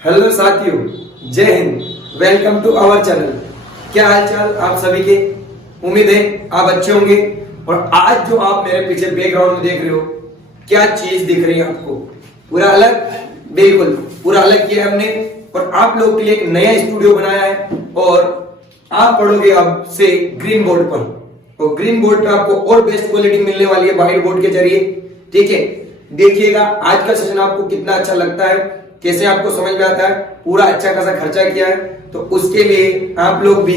Hello साथियों, जय हिंद। Welcome to our channel. क्या हाल चाल आप सभी के? उम्मीद है आप अच्छे होंगे। और आज जो आप मेरे पीछे बैकग्राउंड में देख रहे हो, क्या चीज दिख रही है आपको? पूरा अलग, बिल्कुल पूरा अलग किया है हमने और आप लोग के लिए एक नया स्टूडियो बनाया है। और आप पढ़ोगे अब से ग्रीन बोर्ड पर, और ग्रीन बोर्ड पे आपको और बेस्ट क्वालिटी मिलने वाली है व्हाइट बोर्ड के जरिए। ठीक है, देखिएगा आज का सेशन आपको कितना अच्छा लगता है, कैसे आपको समझ में आता है। पूरा अच्छा खासा खर्चा किया है, तो उसके लिए आप लोग भी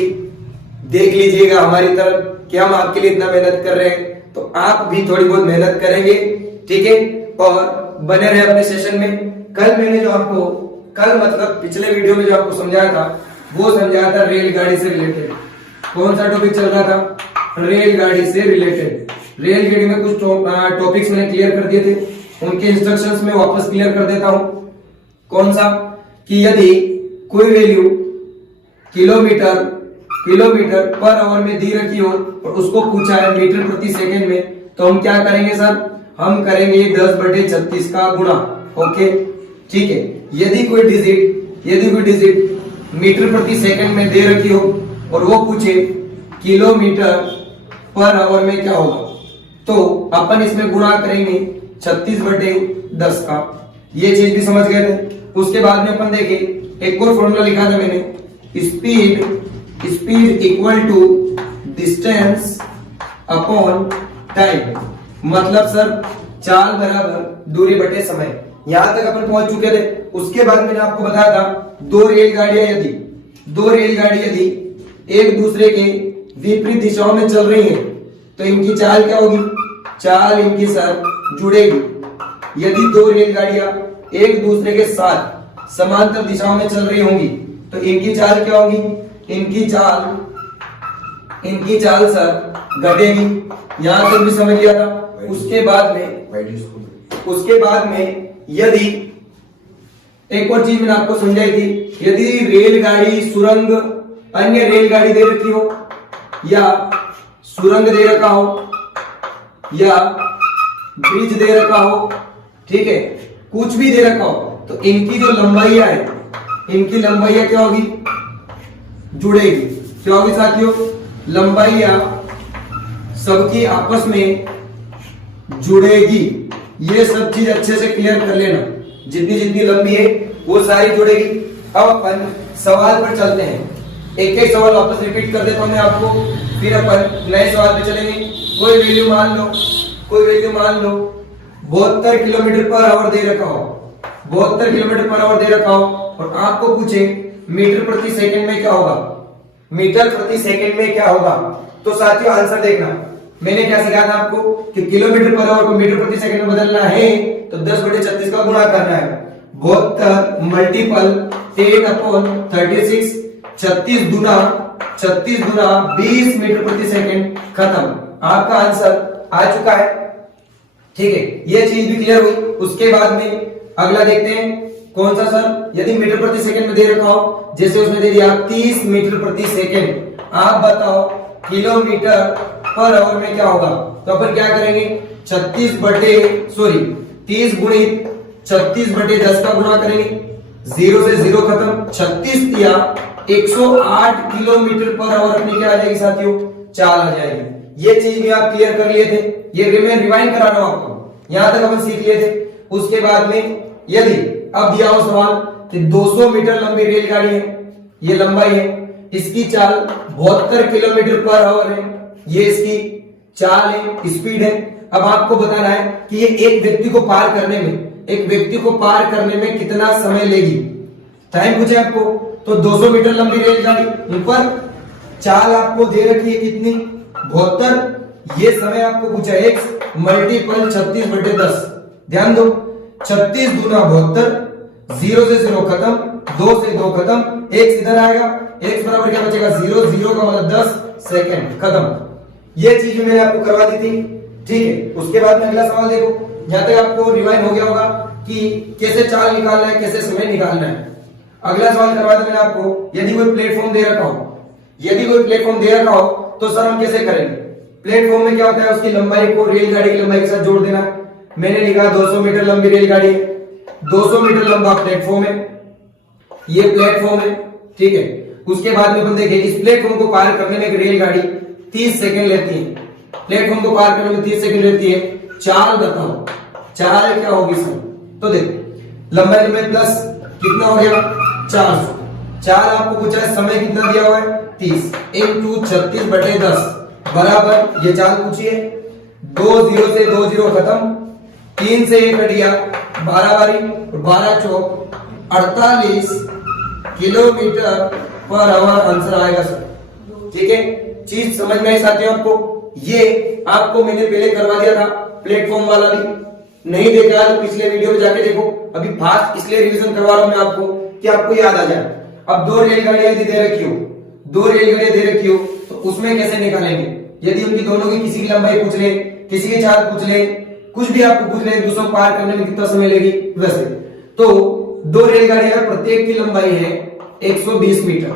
देख लीजिएगा हमारी तरफ कि हम आपके लिए इतना मेहनत कर रहे हैं, तो आप भी थोड़ी बहुत मेहनत करेंगे। ठीक है, और बने रहे अपने सेशन में। कल मैंने जो आपको, कल मतलब पिछले वीडियो में जो आपको समझाया था, वो समझाया था रेलगाड़ी से रिलेटेड। कौन सा टॉपिक चल रहा था? रेलगाड़ी से रिलेटेड। रेलगाड़ी में कुछ टॉपिक्स मैंने क्लियर कर दिए थे, उनके इंस्ट्रक्शंस में वापस क्लियर कर देता हूं। कौन सा? कि यदि कोई वैल्यू किलोमीटर पर आवर में दी रखी हो और उसको पूछा है मीटर प्रति सेकंड में, तो हम क्या करेंगे सर? हम करेंगे 10/36 का गुणा। ओके, ठीक है। यदि कोई डिजिट मीटर प्रति सेकंड में दे रखी हो और वो पूछे किलोमीटर पर आवर में क्या होगा, तो अपन इसमें गुणा करेंगे 36/10 का। ये चीज भी समझ गए थे। उसके बाद में अपन देखे एक और फॉर्मूला लिखा था मैंने, speed equal to distance upon time. मतलब सर चाल बराबर दूरी बटे समय। यहां तक अपन पहुंच चुके थे। उसके बाद मैंने आपको बताया था दो रेलगाड़ियां यदि एक दूसरे के विपरीत दिशाओं में चल रही हैं, तो इनकी चाल क्या होगी? चाल इनकी सर जुड़ेगी। यदि दो रेलगाड़ियां एक दूसरे के साथ समांतर दिशाओं में चल रही होंगी, तो इनकी चाल क्या होगी? इनकी चाल सर घटेगी। यहां तक भी समझ लिया था। उसके बाद में यदि एक और चीज मैंने आपको समझाई थी, यदि रेलगाड़ी सुरंग, अन्य रेलगाड़ी दे रखी हो, या सुरंग दे रखा हो, या ब्रिज दे रखा हो, ठीक है, कुछ भी दे रखा हो, तो इनकी जो लंबाइयां है, इनकी लंबाइयां क्या होगी? जुड़ेगी। क्या होगी साथियों? लंबाइयां सबकी आपस में जुड़ेगी। ये सब चीज अच्छे से क्लियर कर लेना। जितनी जितनी लंबी है वो सारी जुड़ेगी। अब अपन सवाल पर चलते हैं। एक एक सवाल वापस रिपीट कर देता हूं मैं आपको, फिर अपन नए सवाल पे चलेंगे। कोई वैल्यू मान लो 72 किलोमीटर पर आवर दे रखा हो, 72 किलोमीटर पर आवर दे रखा हो, और आपको पूछे मीटर प्रति सेकंड में क्या होगा, तो साथियों आंसर देखना। मैंने क्या सिखाया था आपको कि किलोमीटर पर आवर को मीटर प्रति सेकंड में बदलना है, तो 10/36 का गुणा करना है। 72 मल्टीपल 10/36, 36 गुना 20 मीटर प्रति सेकंड। खत्म, आपका आंसर आ चुका है। ठीक है, ये चीज भी क्लियर हुई। उसके बाद में अगला देखते हैं। कौन सा सर? यदि मीटर प्रति सेकंड में दे रखा हो, जैसे उसने दे दिया 30 मीटर प्रति सेकंड, आप बताओ किलोमीटर पर आवर में क्या होगा? तो अपन क्या करेंगे? 30 गुणित 36/10 का गुणा करेंगे। 0 से 0 खत्म। 36 या 108 किलोमीटर पर आवर अपनी क्या आ जाएगी साथियों? चाल आ जाएगी। ये चीज भी आप क्लियर कर लिए थे। ये मैं रिवाइंड करा रहा हूं आपको। यहां तक अपन सीख लिए थे। उसके बाद में यदि अब दिया हो सवाल कि 200 मीटर लंबी रेलगाड़ी है, ये लंबाई है, इसकी चाल 72 किलोमीटर पर आवर है, ये इसकी चाल है, स्पीड है। अब आपको बताना है कि ये एक व्यक्ति को पार करने में कितना समय लेगी। टाइम पूछे आपको, तो 200 मीटर लंबी रेलगाड़ी, ऊपर चाल आपको दे रखी है कितनी? 72। ये समय आपको पूछा x मल्टीपल 36/10। ध्यान दो, 36 गुना 72, 0 से 0 खत्म, 2 से 2 खत्म, x इधर आएगा, x बराबर क्या बचेगा? 0, 0 का मतलब 10 सेकंड। खत्म। ये चीज मैंने आपको करवा दी थी। ठीक है, उसके बाद में अगला सवाल देखो। यहां तक आपको रिवाइंड हो गया होगा कि कैसे चाल निकालना है, कैसे समय निकालना है। अगला सवाल करवा दिया मैंने आपको। यदि कोई प्लेटफॉर्म दे रखा हो, तो सर हम कैसे करेंगे? प्लेटफॉर्म में क्या होता है? उसकी लंबाई को रेलगाड़ी की लंबाई के साथ जोड़ देना। मैंने लिखा 200 मीटर लंबी रेलगाड़ी है, 200 मीटर लंबा प्लेटफॉर्म है, ये प्लेटफॉर्म है, ठीक है। उसके बाद में अपन देखें इस प्लेटफॉर्म को पार करने में एक रेलगाड़ी 30 सेकंड लेती है। प्लेटफॉर्म को पार करने में 30 सेकंड लेती है। चाल बताओ, चाल क्या होगी सर? तो देखो लंबाई लंबाई प्लस कितना हो गया 400। चाल आपको पूछा है, समय कितना दिया हुआ है 30 इंटू 36/10 बराबर, ये चाल पूछिए 2 0 से 2 0 खत्म, 3 से 1 हट गया 12 बारी, 12 चौक 48 किलोमीटर पर आवर आंसर आएगा सर, ठीक है। चीज समझ में आई साथियों आपको? ये आपको मैंने पहले करवा दिया था प्लेटफॉर्म वाला भी, नहीं देखा तो पिछले वीडियो में जाके देखो। अभी फास्ट इसलिए रिवीजन करवा रहा हूं मैं आपको कि आपको याद आ जाए। अब 2 रेलगाड़ियां दे रखी हो, 2 रेलगाड़ियां दे रखी हो तो उसमें कैसे निकालेंगे? यदि उनकी दोनों की किसी की लंबाई पूछ ले, किसी की चाल पूछ ले, कुछ भी आपको पूछ ले, एक दूसरे को पार करने में कितना समय लगेगी, वैसे तो 2 रेलगाड़ियां प्रत्येक की लंबाई है 120 मीटर,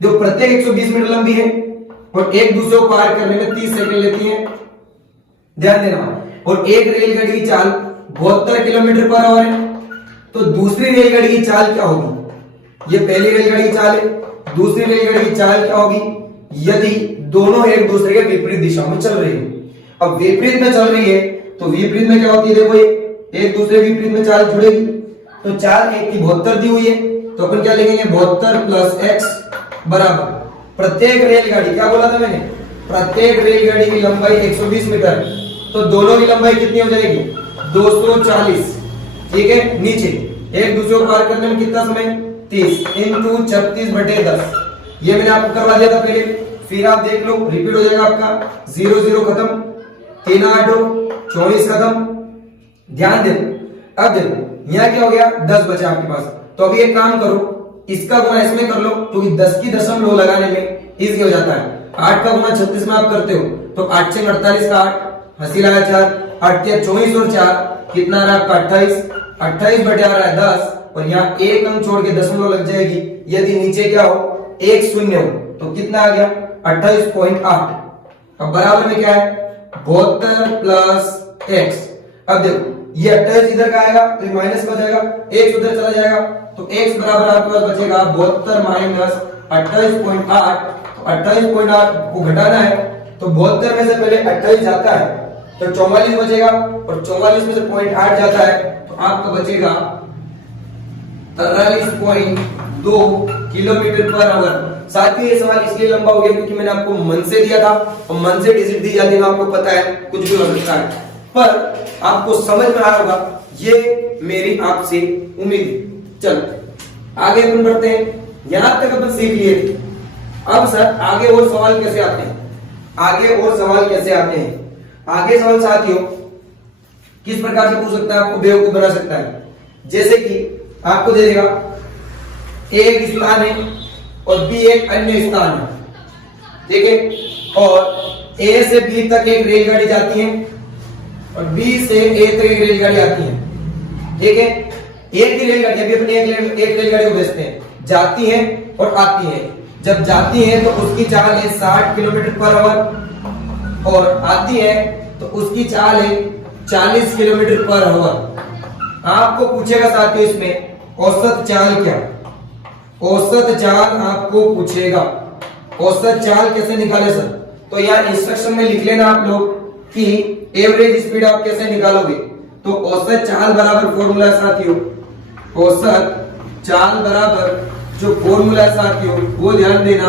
जो प्रत्येक 120 मीटर लंबी है और एक दूसरे को पार करने में 30 सेकंड लेती है, ध्यान देना। और एक रेलगाड़ी की चाल 72 किलोमीटर पर आवर है, तो दूसरी रेलगाड़ी की चाल क्या होगी? ये पहली रेलगाड़ी की चाल है, दूसरी रेलगाड़ी की चाल क्या होगी यदि दोनों एक दूसरे के विपरीत दिशा में चल रही है? अब विपरीत में चल रही है तो विपरीत में क्या होती है? देखो ये एक दूसरे विपरीत में चाल जुड़ेगी, तो चाल एक की 72 दी हुई है, तो अपन क्या लिखेंगे 72 प्लस x बराबर प्रत्येक रेलगाड़ी, क्या बोला था मैंने, प्रत्येक रेलगाड़ी की लंबाई 120 मीटर, तो दोनों की लंबाई कितनी हो जाएगी 240, ठीक है। नीचे एक दूसरे को पार करने में कितना समय 30 इंटू 36/10, ये मैंने आपको करवा दिया था पहले, फिर आप देख लो रिपीट हो जाएगा आपका 0 0 खत्म, 3 8 24 खत्म, ध्यान दे। अब देखो यहाँ क्या हो गया 10 बचा आपके पास, तो अभी एक काम करो इसका गुना इसमें कर लो, क्योंकि 10 की दशमलव लगाने में इजी हो जाता है। 8 का गुना 36 में आप करते हो तो 8 से 48 का 8, हंसी लगा 4, 8 या 24 और 4 कितना रहा आपका 28, 28 बटे आ रहा है 10, और यहाँ एक अंक छोड़ के दशमलव लग जाएगी। यदि नीचे क्या हो 1 0 हो तो कितना आ गया 28.8। अब बराबर में क्या है 72 प्लस x। अब देखो ये 28 इधर का आएगा तो माइनस का हो जाएगा, x उधर चला जाएगा तो x बराबर आपके पास बचेगा 72 माइनस 28.8। तो 28.8 को घटाना है तो 72 में से पहले 28 जाता है तो 44 बचेगा, और 44 में से 0.8 जाता है तो आपका बचेगा 43.2 किलोमीटर पर आवर। साथ ही ये सवाल इसलिए लंबा हो गया क्योंकि मैंने आपको मन से दिया था, और मन से डिजिट दी जाती है आपको पता है कुछ भी हो सकता है, पर आपको समझ में आया होगा, ये मेरी आपसे उम्मीद है। चलो आगे अपन बढ़ते हैं, यहां तक अपन सीख लिए थे। अब सर आगे और सवाल कैसे आते हैं, आगे और सवाल कैसे आते हैं? आगे सवाल साथियों किस प्रकार से पूछ सकता है, आपको बेवकूफ बना सकता है। जैसे कि आपको दे देगा एक स्थान है और बी एक अन्य स्थान है, ठीक है, और ए से बी तक एक रेलगाड़ी जाती है और बी से ए तक एक रेलगाड़ी आती है, ठीक है। एक ही रेलगाड़ी, अभी अपने एक रेलगाड़ी को भेजते हैं, जाती है और आती है। जब जाती है तो उसकी चाल है 60 किलोमीटर पर आवर, और आती है तो उसकी चाल है 40 किलोमीटर पर आवर। आपको पूछेगा साथियों इसमें औसत चाल क्या, औसत चाल आपको पूछेगा। औसत चाल कैसे निकाले सर? तो यार इंस्ट्रक्शन में लिख लेना आप लोग कि एवरेज स्पीड आप कैसे निकालोगे। तो औसत चाल बराबर फॉर्मूला है साथियों, औसत चाल बराबर जो फॉर्मूला है साथियों वो ध्यान देना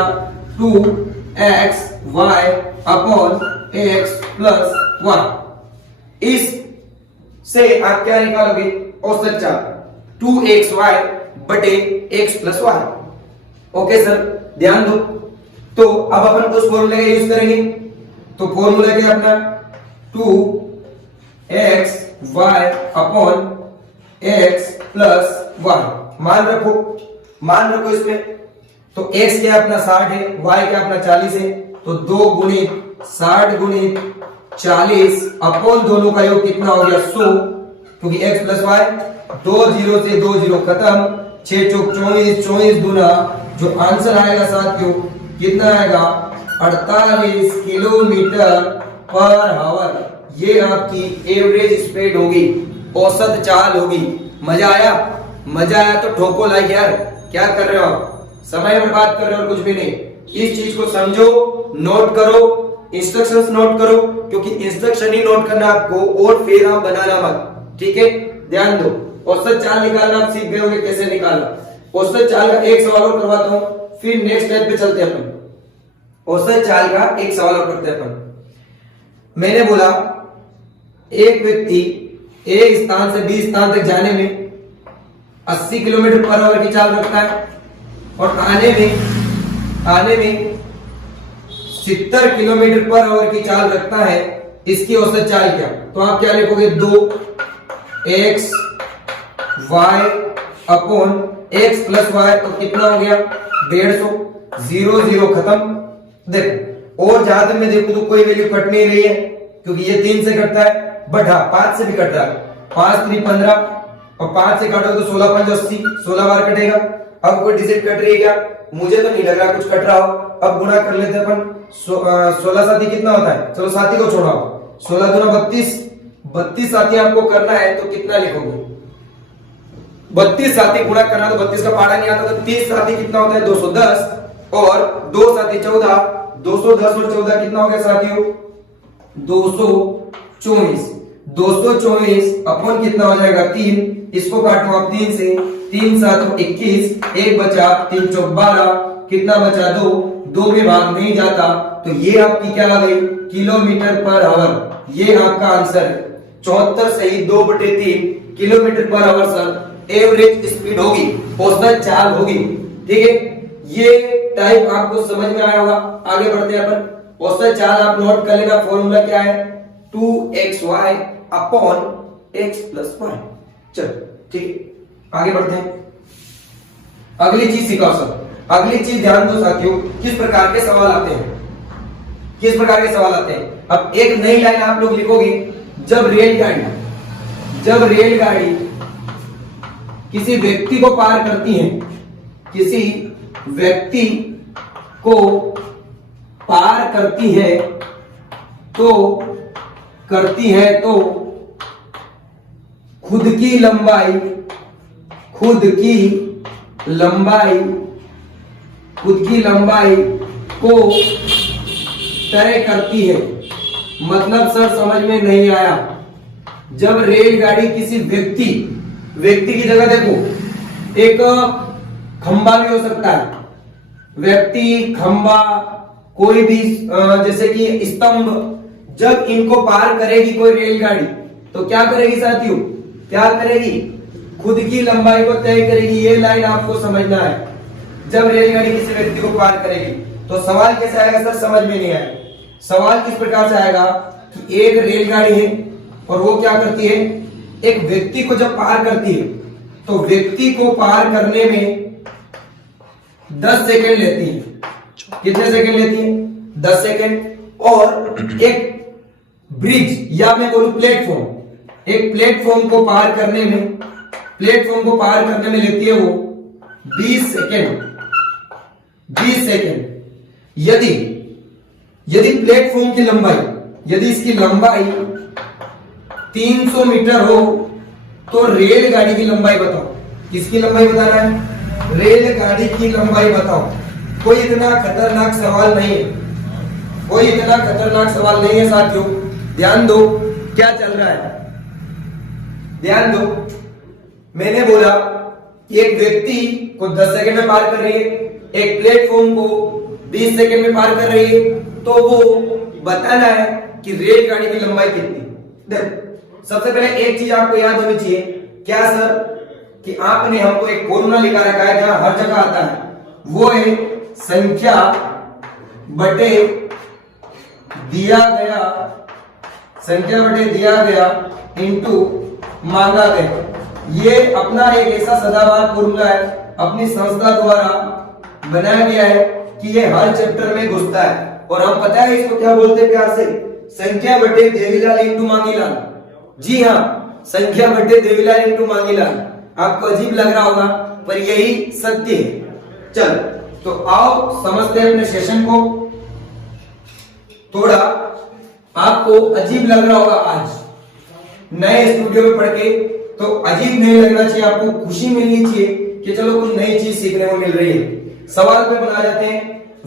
2xy अपॉन x प्लस 1। इस से आप क्या निकालोगे औसत चाल 2xy बटे x plus y। Okay sir ध्यान दो। तो अब अपन उस फॉर्मूले का यूज करेंगे, तो फॉर्मूला क्या अपना 2xy upon x plus y। मान रखो इसमें, तो x क्या अपना 60 है, y क्या अपना 40 है, तो 2 गुणित 60 गुणित 40 अपॉन दोनों का योग कितना हो गया 100, क्योंकि x प्लस y 2 0 से 2 0 खत्म, 6 चौक 24, 24 गुना जो आंसर आएगा साथियों कितना आएगा 48 किलोमीटर पर आवर। ये आपकी एवरेज स्पीड होगी, औसत चाल होगी। मजा आया? मजा आया तो ठोको लाइक यार, क्या कर रहे हो आप? समय बर्बाद कर रहे हो और कुछ भी नहीं। इस चीज को समझो, नोट करो, इंस्ट्रक्शंस नोट करो, क्योंकि इंस्ट्रक्शन ही नोट करना आपको और फिर आप बनाना मत, ठीक है? ध्यान दो। औसत चाल निकालना आप सीख गए होंगे कैसे निकालना। औसत चाल का एक सवाल और करवाता हूं, फिर नेक्स्ट स्टेप पे चलते हैं अपन। औसत चाल का एक सवाल और करते हैं अपन। मैंने बोला एक व्यक्ति एक स्थान से बी स्थान तक जाने में 80 किलोमीटर पर आवर की चाल रखता है और आने में 70 किलोमीटर पर आवर की चाल रखता है। इसकी औसत चाल क्या? तो आप क्या लिखोगे? 2x y upon x plus y, तो कितना हो गया? 150। 0 0 खत्म। देखो, और जहां तक मैं देखूं तो कोई वैल्यू कट नहीं रही है, क्योंकि ये 3 से कटता है, बट हाँ 5 से भी कट रहा है। 5 3 15 और 5 से काटो तो 16 5 80, 16 बार कटेगा। अब कोई डिजिट कट रही है क्या? मुझे तो नहीं लग रहा कुछ कट रहा हो। अब गुणा कर लेते हैं अपन। 16 साथी कितना होता है? चलो साथी को छोड़ाओ। 16 दूना 32, 32 साथी आपको करना है तो कितना लिखोगे? 32 साथी गुणा करना, तो 32 का पाड़ा नहीं आता, तो 30 साथी कितना होता है? 210 और 2 साथी 14, 210 और 14 कितना हो गया साथियों? 224। 224 अपन कितना हो जाएगा? 3। इसको काटो आप 3 से, 3 7 21, 1 बचा, 3 चौक 12, कितना बचा? 2। 2 में भाग नहीं जाता, तो ये आपकी क्या आ गई? Kilometre per hour. ये आपका आंसर है। 74 सही 2/3 kilometre per hour sir average speed होगी, औसत चाल होगी, ठीक है? ये टाइप आपको समझ में आया होगा। आगे बढ़ते हैं अपन। औसत चाल आप नोट कर लेना, फॉर्मूला क्या है? 2xy upon x plus y। चलो ठीक है, आगे बढ़ते हैं। अगली चीज सिखाओ सब। अगली चीज ध्यान दो साथियों, किस प्रकार के सवाल आते हैं, किस प्रकार के सवाल आते हैं। अब एक नई लाइन आप लोग लिखोगे, जब रेलगाड़ी किसी व्यक्ति को पार करती है, किसी व्यक्ति को पार करती है तो खुद की लंबाई को तय करती है। मतलब सर समझ में नहीं आया। जब रेलगाड़ी किसी व्यक्ति की जगह देखो, एक खंबा भी हो सकता है, व्यक्ति, खंबा, कोई भी जैसे कि स्तंभ, जब इनको पार करेगी कोई रेलगाड़ी तो क्या करेगी साथियों? क्या करेगी? खुद की लंबाई को तय करेगी। ये लाइन आपको समझना है। जब रेलगाड़ी किसी व्यक्ति को पार करेगी तो सवाल कैसे आएगा सर? समझ में नहीं आया। सवाल किस प्रकार से आएगा कि एक रेलगाड़ी है और वो क्या करती है? एक व्यक्ति को जब पार करती है तो व्यक्ति को पार करने में 10 सेकंड लेती है। कितने सेकंड लेती है? 10 सेकंड। और एक ब्रिज या मैं बोलूं प्लेटफॉर्म, एक प्लेटफॉर्म को पार करने में लेती है वो 20 सेकंड। 20 सेकंड। यदि प्लेटफॉर्म की लंबाई, यदि इसकी लंबाई 300 मीटर हो तो रेलगाड़ी की लंबाई बताओ। किसकी लंबाई बताना है? रेलगाड़ी की लंबाई बताओ। कोई इतना खतरनाक सवाल नहीं है, कोई इतना खतरनाक सवाल नहीं है साथियों। ध्यान दो क्या चल रहा है, ध्यान दो। मैंने बोला कि एक व्यक्ति को 10 सेकंड में पार कर रही है, एक प्लेटफॉर्म को 20 सेकंड में पार कर रही है, तो वो बताना है कि रेलगाड़ी की लंबाई कितनी। देखो सबसे पहले एक चीज आपको याद होनी चाहिए। क्या सर? कि आपने हमको एक फॉर्मूला लिखा रखा है जहां हर जगह आता है, वो है संख्या बटे दिया गया इंटू मांगा गया। ये अपना एक ऐसा सदाबहार फॉर्मूला है, अपनी संस्था द्वारा बनाया गया है कि ये हर चैप्टर में घुसता है। और हम पता है इसको क्या बोलते हैं प्यार से? संख्या बटे देवीलाल इंटू मांगीलाल। जी हाँ, संख्या बटे देवीलाल इंटू मांगीलाल। आपको अजीब लग रहा होगा पर यही सत्य है। चल तो आओ समझते हैं अपने सेशन को। थोड़ा आपको अजीब लग रहा होगा आज नए स्टूडियो में पढ़ के, तो अजीब नहीं लगना चाहिए, आपको खुशी मिलनी चाहिए कि चलो कुछ नई चीज सीखने को मिल रही है। सवाल पे बना जाते हैं,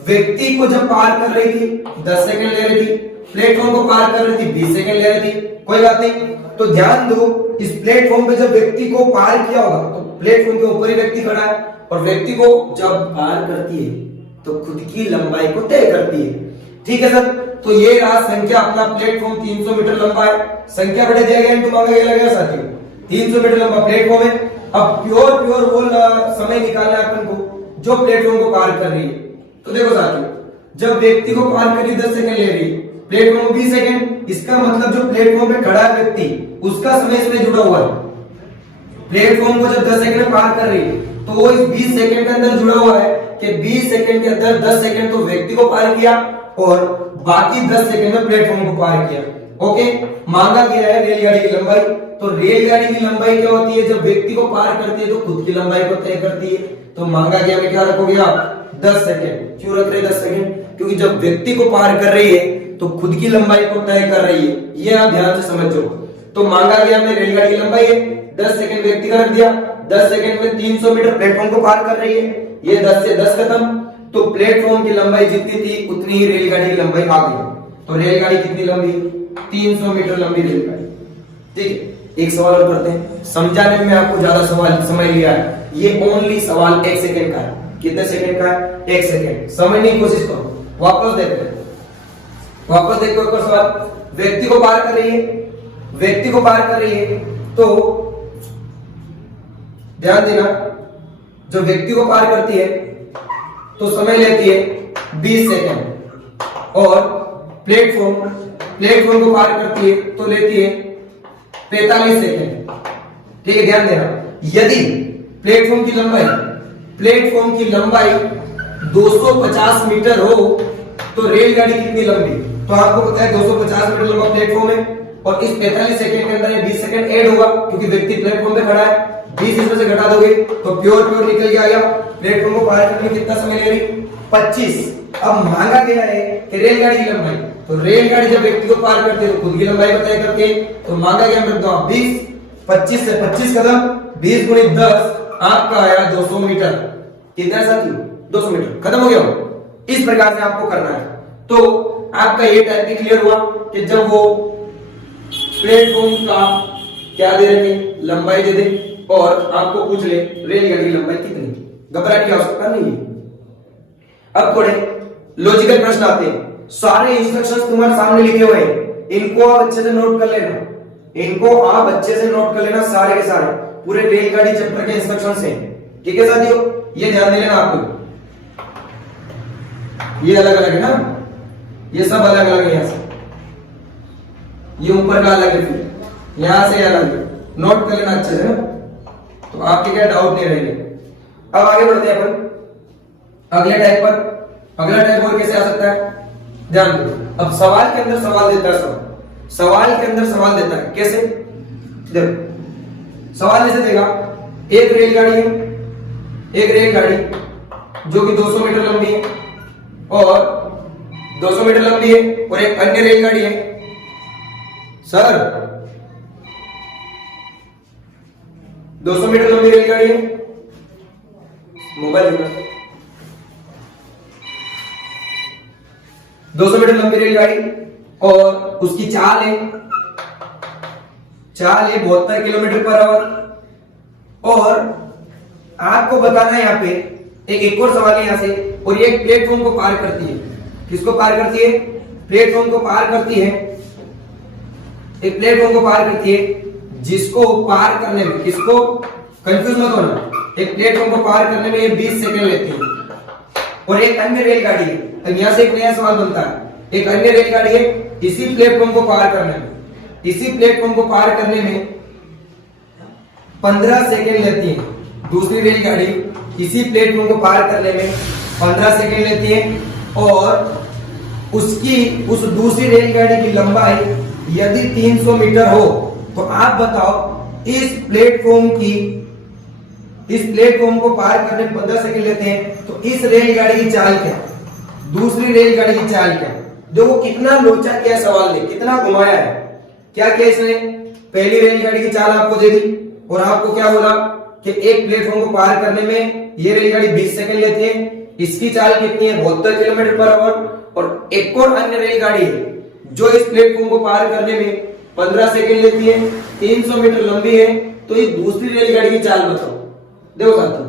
व्यक्ति को जब पार कर रही थी 10 सेकंड ले रही थी, प्लेटफॉर्म को पार कर रही थी 20 सेकंड ले रही थी, कोई बात नहीं। तो ध्यान दो, इस प्लेटफॉर्म पे जब व्यक्ति को पार किया होगा तो प्लेटफॉर्म के ऊपर ही व्यक्ति खड़ा है, और व्यक्ति को जब पार करती है तो खुद की लंबाई को तय करती है। ठीक है सर, तो ये रहा संख्या, अपना प्लेटफॉर्म 300 मीटर लंबा है, संख्या बढ़े दिया गया इनटू मांगा गया लगेगा साथियों, 300 मीटर लंबा प्लेटफॉर्म है। अब प्योर वो समय निकालना है अपन को जो प्लेटफॉर्म को पार कर रही है। तो देखो साथियों, जब व्यक्ति को पार करी 10 सेकंड ले रही है, प्लेटफॉर्म को 20 सेकंड, इसका मतलब जो प्लेटफॉर्म पे खड़ा है व्यक्ति उसका समय इसमें जुड़ा हुआ है। प्लेटफॉर्म को जब 10 सेकंड में पार कर रही है तो वो इस 20 सेकंड के अंदर जुड़ा हुआ है कि 20 सेकंड के अंदर 10 सेकंड तो व्यक्ति को पार किया और बाकी 10 सेकंड में प्लेटफॉर्म को पार किया। ओके, मांगा गया है रेलगाड़ी की लंबाई। तो रेलगाड़ी की लंबाई क्या होती है, जब व्यक्ति को पार करती है तो खुद की लंबाई को तय करती है। तो मांगा गया में क्या रखोगे आप, 10 सेकंड। क्यों रख रहे 10 सेकंड, क्योंकि जब व्यक्ति को पार कर रही है तो खुद की लंबाई को तय कर रही है, ये आप ध्यान से समझो। तो मांगा गया में रेलगाड़ी की लंबाई है 10 सेकंड, व्यक्ति का रख दिया, 10 सेकंड में 300 मीटर प्लेटफॉर्म को पार कर रही है, ये 10 से 10 खत्म। तो प्लेटफॉर्म की लंबाई जितनी थी उतनी ही रेलगाड़ी की लंबाई आ गई। तो रेलगाड़ी कितनी लंबी, 300 मीटर लंबी रेलगाड़ी। ठीक है, एक सवाल और करते हैं, समझाने में आपको ज्यादा समय लिया है, ये ओनली सवाल 1 सेकंड का है। कितने सेकंड का है, 1 सेकंड। समझने की कोशिश करो, वापस देखते हैं, वापस देखो एक सवाल। व्यक्ति को पार कर रही है, व्यक्ति को पार कर रही है, तो ध्यान देना, जो व्यक्ति को पार करती है तो समय लेती है 20 सेकंड, और प्लेटफॉर्म को पार करती है तो लेती है 45 सेकंड। ठीक है, ध्यान देना, यदि प्लेटफॉर्म की लंबाई 250 मीटर हो तो रेलगाड़ी कितनी लंबी। तो आपको पता है 250 मीटर लंबा प्लेटफॉर्म है, और इस 45 सेकंड के अंदर 20 सेकंड ऐड होगा क्योंकि व्यक्ति प्लेटफॉर्म पे खड़ा है। 20 इसमें से घटा दोगे तो प्योर निकल के आया। प्लेटफॉर्म को पार करने में कितना समय ले रही, 25। अब मांगा गया है कि रेलगाड़ी की लंबाई, तो रेलगाड़ी जब व्यक्ति को पार करती है तो खुद की लंबाई तय करके, तो मांगा गया मतलब 20, 25 से 25 कदम, 20 गुणित 10 आपका आया 200 मीटर। कितना साथियों, 200 मीटर। खत्म हो गया। इस प्रकार से आपको करना है। तो आपका ये टाइप भी क्लियर हुआ कि जब वो प्लेटफॉर्म का क्या दे रहे हैं, लंबाई दे दे, और आपको पूछ ले रेलगाड़ी की लंबाई कितनी, घबराने की आवश्यकता नहीं है। अब थोड़े लॉजिकल प्रश्न आते हैं। सारे इंस्ट्रक्शंस तुम्हारे सामने लिखे हुए हैं, इनको आप अच्छे से नोट कर लेना, इनको आप अच्छे से नोट कर लेना, सारे के सारे पूरे रेलगाड़ी चैप्टर के इंस्ट्रक्शंस हैं। ठीक है साथियों, ये ध्यान दे लेना आपको। ये अलग अलग है ना, ये सब अलग अलग है, यहाँ से ये ऊपर का अलग है, फिर यहां से अलग है, नोट कर लेना अच्छे से ना, तो आपके क्या डाउट नहीं रहेंगे। अब आगे बढ़ते हैं अपन अगले टाइप पर। अगला टाइप और कैसे आ सकता है, ध्यान दो। अब सवाल के अंदर सवाल देता है, सवाल के अंदर सवाल देता है, कैसे देखो। सवाल जैसे देगा, एक रेलगाड़ी जो कि 200 मीटर लंबी है, और 200 मीटर लंबी है, और एक अन्य रेलगाड़ी है सर, 200 मीटर लंबी रेलगाड़ी है, मोबाइल 200 मीटर लंबी रेलगाड़ी, और उसकी चाल है 72 किलोमीटर पर आवर। और आपको बताना है यहाँ पे एक और सवाल है यहाँ से, और ये प्लेटफॉर्म को पार करती है। किसको पार करती है, प्लेटफॉर्म को पार करती है, एक प्लेटफॉर्म को पार करती है जिसको पार करने में, किसको कंफ्यूज मत होना, एक प्लेटफॉर्म को पार करने में ये 20 सेकंड लेती है। और एक अन्य रेलगाड़ी है, अब यहां से एक नया सवाल बनता है, एक अन्य रेलगाड़ी है इसी प्लेटफॉर्म को पार करने में, 15 सेकंड लेती है। दूसरी रेलगाड़ी इसी प्लेटफॉर्म को पार करने में 15 सेकंड लेती है, और उस दूसरी रेलगाड़ी की लंबाई यदि 300 मीटर हो, तो आप बताओ इस प्लेटफॉर्म को पार करने में 15 सेकंड लेते हैं, तो इस रेलगाड़ी की चाल क्या, दूसरी रेलगाड़ी की चाल क्या। देखो कितना लोचा किया सवाल ने, कितना घुमाया है। क्या किया इसने, पहली रेलगाड़ी की चाल आपको दे दी, और आपको क्या बोला कि एक प्लेटफॉर्म को पार करने में ये रेलगाड़ी 20 सेकंड लेती है, इसकी चाल कितनी है 72 किलोमीटर पर आवर, और एक और अन्य रेलगाड़ी है जो इस प्लेटफॉर्म को पार करने में 15 सेकंड लेती है, 300 मीटर लंबी है। तो ये दूसरी रेलगाड़ी की चाल बताओ। देखो साथियों,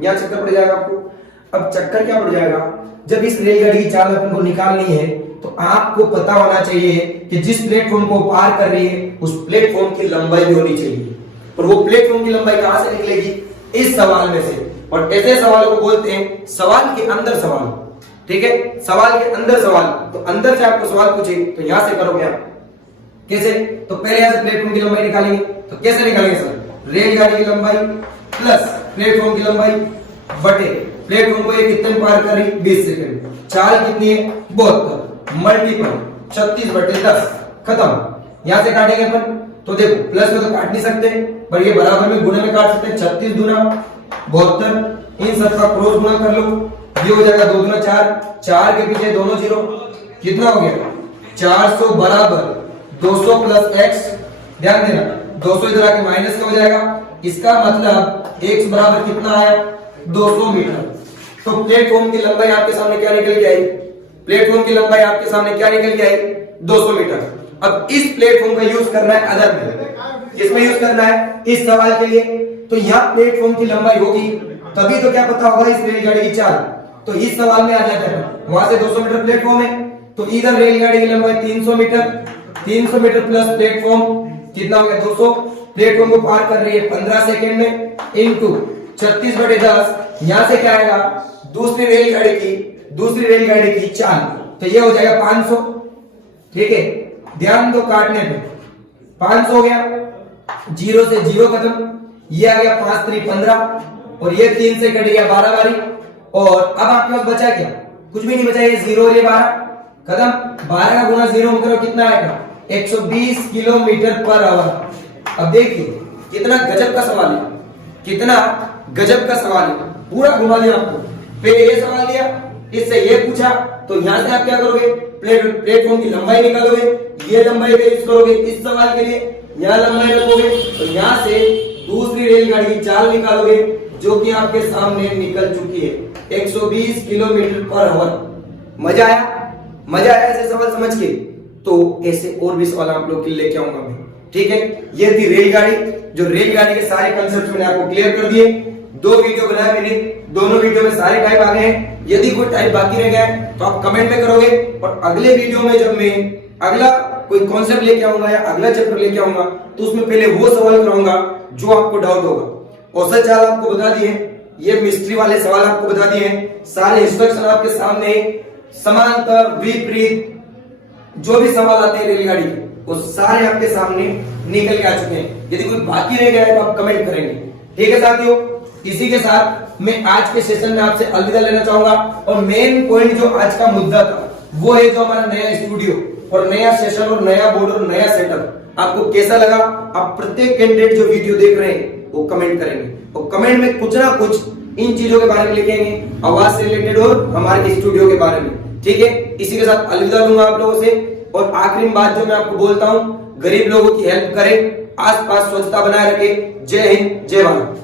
यहाँ चक्कर पड़ जाएगा आपको। अब चक्कर क्या पड़ जाएगा, जब इस रेलगाड़ी की चाल अपन को निकालनी है तो आपको पता होना चाहिए कि जिस प्लेटफॉर्म को पार कर रही है उस प्लेटफॉर्म की लंबाई भी होनी चाहिए, और वो प्लेटफॉर्म की लंबाई कहां से निकलेगी, इस सवाल में से। और ऐसे सवाल को बोलते हैं सवाल के अंदर सवाल। ठीक है, सवाल के अंदर सवाल। तो अंदर से आपको सवाल पूछे तो यहां से करोगे आप कैसे, तो पहले यहां से प्लेटफॉर्म की लंबाई निकालेंगे। तो कैसे निकालेंगे सर, रेलगाड़ी की लंबाई प्लस प्लेटफॉर्म की लंबाई बटे प्लेटफॉर्म को ये कितने पार कर रही 20 सेकंड, चाल कितनी है 72 मल्टीपल 36/10 खत्म। यहां से काटेंगे अपन, तो देखो प्लस में तो काट नहीं सकते पर ये बराबर में गुणे में काट सकते हैं। 36 दूना 72, इन सब का क्रॉस गुणा कर लो, ये हो जाएगा 2 दूना 4, 4 के पीछे दोनों जीरो, कितना हो गया 400 बराबर 200 प्लस x, ध्यान देना 200 इधर आके माइनस का हो जाएगा, इसका मतलब x बराबर कितना आया 200 मीटर। तो प्लेटफॉर्म की लंबाई आपके सामने क्या निकल के आई, प्लेटफॉर्म की लंबाई आपके सामने क्या निकल के आई 200 मीटर। अब इस प्लेटफॉर्म का यूज करना है अदर में, किसमें यूज करना है, इस सवाल के लिए। तो यहाँ प्लेटफॉर्म की लंबाई होगी तभी तो क्या पता होगा इस रेलगाड़ी की चाल, तो इस सवाल में आ जाता है। वहां से 200 मीटर प्लेटफॉर्म है, तो इधर रेलगाड़ी की लंबाई 300 मीटर, 300 मीटर प्लस प्लेटफॉर्म कितना हो गया 200, प्लेटफॉर्म को पार कर रही है 15 सेकंड में, इनटू 36/10। यहां से क्या आएगा दूसरी रेलगाड़ी की चाल, तो ये हो जाएगा 500। ठीक है, ध्यान दो काटने पे 500 हो गया, 0 से 0 खत्म, ये आ गया 5 3 15, और ये 3 से कट गया 12 बारी, और अब आपके पास बचा क्या, कुछ भी नहीं बचा, ये 0 और ये 12 खत्म। 12 का गुणा 0 करो कितना आएगा 120 किलोमीटर पर आवर। अब देखिए कितना गजब का सवाल है, कितना गजब का सवाल है, पूरा घुमा दिया आपको। पहले ये सवाल दिया, इससे ये पूछा, तो यहां से आप क्या करोगे प्लेटफॉर्म की लंबाई निकालोगे, ये लंबाई का यूज करोगे इस सवाल के लिए, यहाँ लंबाई रखोगे, तो यहाँ से दूसरी रेलगाड़ी की चाल निकालोगे जो कि आपके सामने निकल चुकी है 120 किलोमीटर पर आवर। मजा आया ऐसे सवाल समझ के, तो ऐसे और भी सवाल आप लोग के लिए लेके आऊंगा मैं। ठीक है, ये थी रेलगाड़ी, जो रेलगाड़ी के सारे कंसेप्ट मैंने आपको क्लियर कर दिए। 2 वीडियो बनाए मैंने, दोनों वीडियो में सारे टाइप आ गए हैं। यदि कोई टाइप बाकी रह गया है तो आप कमेंट में करोगे, और अगले वीडियो में जब मैं अगला कोई कॉन्सेप्ट लेके आऊंगा या अगला चैप्टर लेके आऊंगा तो उसमें पहले वो सवाल कराऊंगा जो आपको डाउट होगा। औसत चाल आपको बता दिए, ये मिस्ट्री वाले सवाल आपको बता दिए, सारे इंस्ट्रक्शन आपके सामने, समांतर विपरीत जो भी सवाल आते हैं रेलगाड़ी के वो सारे आपके सामने निकल के आ चुके हैं। यदि कोई बाकी रह गया है तो आप कमेंट करेंगे। ठीक है साथियों, इसी के साथ मैं आज के सेशन में आपसे अलविदा लेना चाहूंगा, और मेन पॉइंट जो आज का मुद्दा था वो है जो हमारा नया स्टूडियो और नया सेशन और नया बोर्ड और नया सेटअप आपको कैसा लगा। आप प्रत्येक कैंडिडेट जो वीडियो देख रहे हैं वो कमेंट करेंगे, और कमेंट में कुछ ना कुछ इन चीजों के बारे में लिखेंगे, आवाज से रिलेटेड और हमारे स्टूडियो के बारे में। ठीक है, इसी के साथ अलविदा लूंगा आप लोगों से। और आखिरी बात जो मैं आपको बोलता हूं, गरीब लोगों की हेल्प करें, आसपास स्वच्छता बनाए रखें। जय हिंद, जय भारत।